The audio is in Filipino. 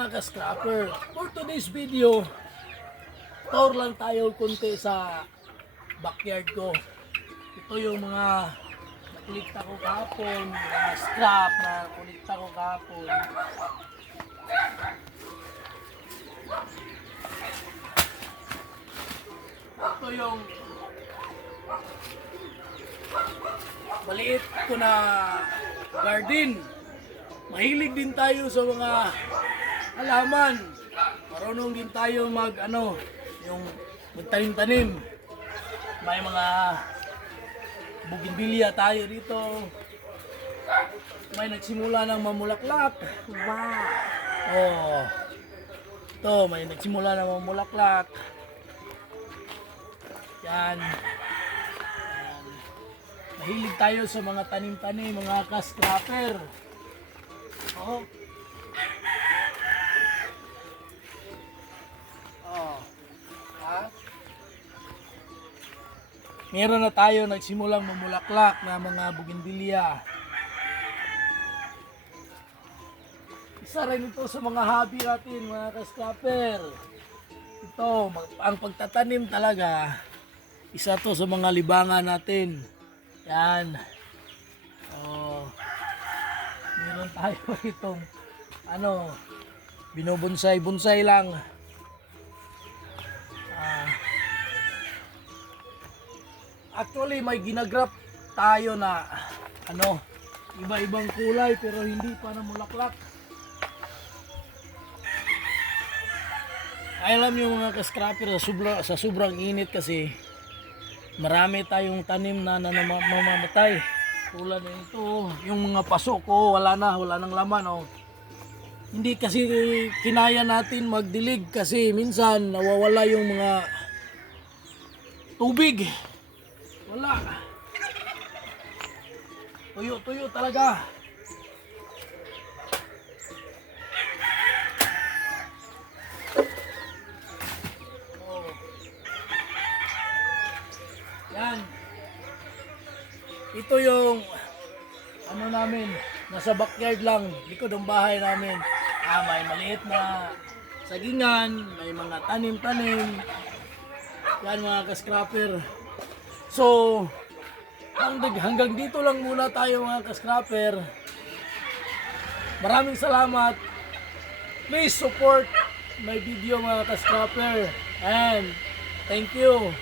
mga ka-scrapper. For today's video, tour lang tayo kunti sa backyard ko. Ito yung mga nakulikta ko kahapon, mga scrap na nakulikta ko kahapon. Ito yung maliit ko na garden. Mahilig din tayo sa mga halaman. Marunong din tayo yung magtanim-tanim. May mga bougainvillea tayo dito. May nagsimula ng mamulaklak. Wow! Oh. Ito, may nagsimula ng mamulaklak. Yan. Mahilig tayo sa mga tanim-tanim, mga ka-scrapper. Oh. Oh. Ha? Meron na tayo nagsimulang mamulaklak na mga bougainvillea. Isa rin ito sa mga hobby natin, mga ka-scrapper. Ito, ang pagtatanim talaga, isa to sa mga libangan natin. Yan. Oh. Meron tayo itong binubonsay-bonsai lang. Actually may ginagrap tayo na iba-ibang kulay pero hindi pa namulaklak. Alam niyo mga ka-scrapper, sa sobrang init kasi marami tayong tanim na mamamatay. Tulad nito, yung mga paso ko wala nang laman. Oh. Hindi kasi kinaya natin magdilig kasi minsan nawawala yung mga tubig. Wala. Tuyo talaga. Oh. Yan. Ito yung namin, nasa backyard lang, likod ng bahay namin. May maliit na sagingan, may mga tanim-tanim. Yan mga ka-scrapper. So, hanggang dito lang muna tayo mga ka-scrapper. Maraming salamat. Please support my video mga ka-scrapper. And thank you.